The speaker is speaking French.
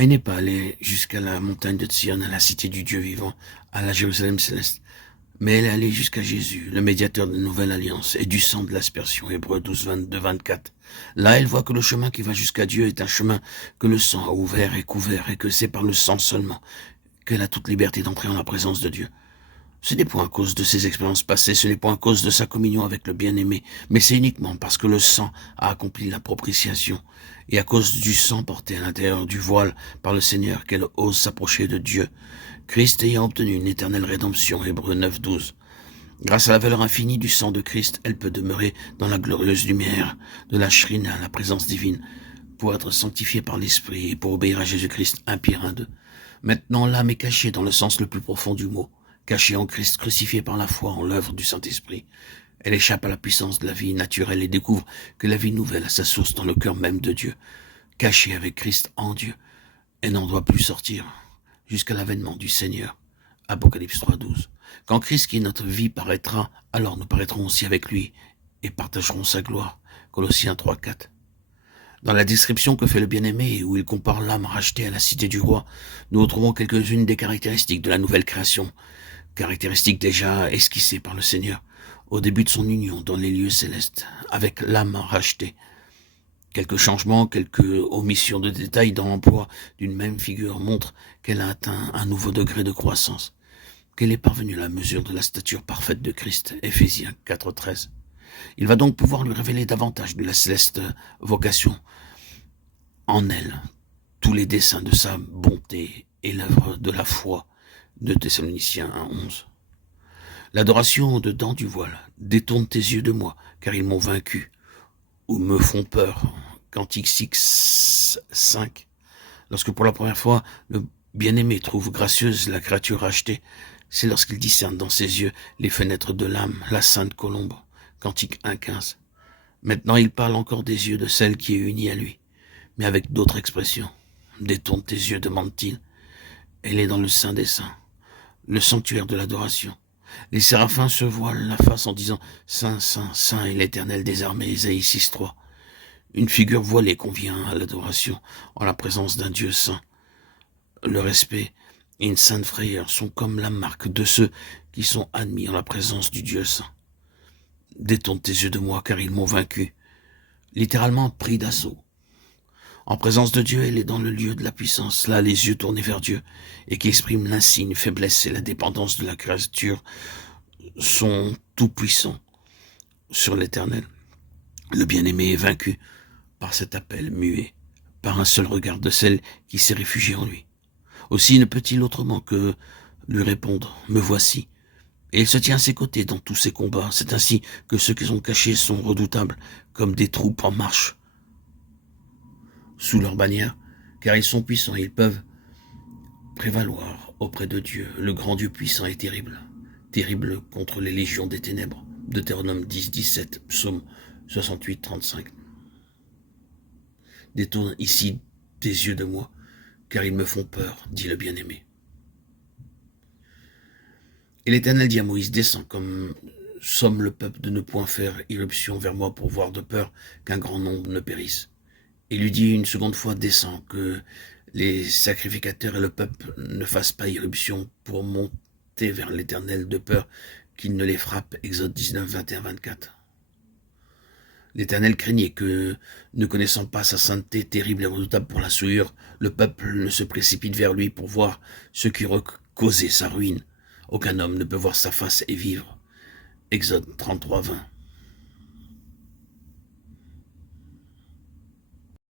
Elle n'est pas allée jusqu'à la montagne de Sion, à la cité du Dieu vivant, à la Jérusalem céleste, mais elle est allée jusqu'à Jésus, le médiateur de la nouvelle alliance et du sang de l'aspersion, Hébreux 12, 22, 24. Là, elle voit que le chemin qui va jusqu'à Dieu est un chemin que le sang a ouvert et couvert, et que c'est par le sang seulement qu'elle a toute liberté d'entrer en la présence de Dieu. Ce n'est point à cause de ses expériences passées, ce n'est point à cause de sa communion avec le bien-aimé, mais c'est uniquement parce que le sang a accompli la propitiation, et à cause du sang porté à l'intérieur du voile par le Seigneur qu'elle ose s'approcher de Dieu, Christ ayant obtenu une éternelle rédemption, Hébreux 9, 12. Grâce à la valeur infinie du sang de Christ, elle peut demeurer dans la glorieuse lumière de la Shrina, la présence divine, pour être sanctifiée par l'Esprit et pour obéir à Jésus-Christ, 1 Pierre 1, 2. Maintenant, l'âme est cachée dans le sens le plus profond du mot, cachée en Christ, crucifiée par la foi en l'œuvre du Saint-Esprit. Elle échappe à la puissance de la vie naturelle et découvre que la vie nouvelle a sa source dans le cœur même de Dieu. Cachée avec Christ en Dieu, elle n'en doit plus sortir jusqu'à l'avènement du Seigneur. Apocalypse 3, 12. Quand Christ qui est notre vie paraîtra, alors nous paraîtrons aussi avec lui et partagerons sa gloire. Colossiens 3, 4. Dans la description que fait le bien-aimé, où il compare l'âme rachetée à la cité du roi, nous retrouvons quelques-unes des caractéristiques de la nouvelle création, caractéristiques déjà esquissées par le Seigneur au début de son union dans les lieux célestes, avec l'âme rachetée. Quelques changements, quelques omissions de détails dans l'emploi d'une même figure montrent qu'elle a atteint un nouveau degré de croissance, qu'elle est parvenue à la mesure de la stature parfaite de Christ, Éphésiens 4, 13. Il va donc pouvoir lui révéler davantage de la céleste vocation en elle, tous les desseins de sa bonté et l'œuvre de la foi, de Thessaloniciens 1, 11. L'adoration au-dedans du voile, détourne tes yeux de moi, car ils m'ont vaincu, ou me font peur. Cantique 6, 5. Lorsque pour la première fois, le bien-aimé trouve gracieuse la créature rachetée, c'est lorsqu'il discerne dans ses yeux les fenêtres de l'âme, la sainte colombe. Cantique 1, 15. Maintenant il parle encore des yeux de celle qui est unie à lui, mais avec d'autres expressions. Détourne tes yeux, demande-t-il. Elle est dans le Saint des Saints, le sanctuaire de l'adoration. Les séraphins se voilent la face en disant « Saint, Saint, Saint est l'Éternel des armées » Ésaïe 6, 3. Une figure voilée convient à l'adoration en la présence d'un Dieu saint. Le respect et une sainte frayeur sont comme la marque de ceux qui sont admis en la présence du Dieu saint. Détourne tes yeux de moi, car ils m'ont vaincu. Littéralement pris d'assaut. En présence de Dieu, elle est dans le lieu de la puissance, là les yeux tournés vers Dieu, et qui exprime l'insigne faiblesse et la dépendance de la créature, sont tout-puissants sur l'Éternel. Le bien-aimé est vaincu par cet appel muet, par un seul regard de celle qui s'est réfugiée en lui. Aussi ne peut-il autrement que lui répondre « Me voici ». Et il se tient à ses côtés dans tous ses combats. C'est ainsi que ceux qui sont cachés sont redoutables, comme des troupes en marche sous leur bannière, car ils sont puissants et ils peuvent prévaloir auprès de Dieu. Le grand Dieu puissant est terrible, terrible contre les légions des ténèbres. Deutéronome 10, 17, Psaume 68, 35. Détourne ici tes yeux de moi, car ils me font peur, dit le bien-aimé. Et l'Éternel dit à Moïse, descends comme somme le peuple de ne point faire irruption vers moi pour voir de peur qu'un grand nombre ne périsse. Et lui dit une seconde fois, descends, que les sacrificateurs et le peuple ne fassent pas irruption pour monter vers l'Éternel de peur qu'il ne les frappe. Exode 19, 21, 24. L'Éternel craignait que, ne connaissant pas sa sainteté terrible et redoutable pour la souillure, le peuple ne se précipite vers lui pour voir ce qui aurait causé sa ruine. Aucun homme ne peut voir sa face et vivre. Exode 33, 20.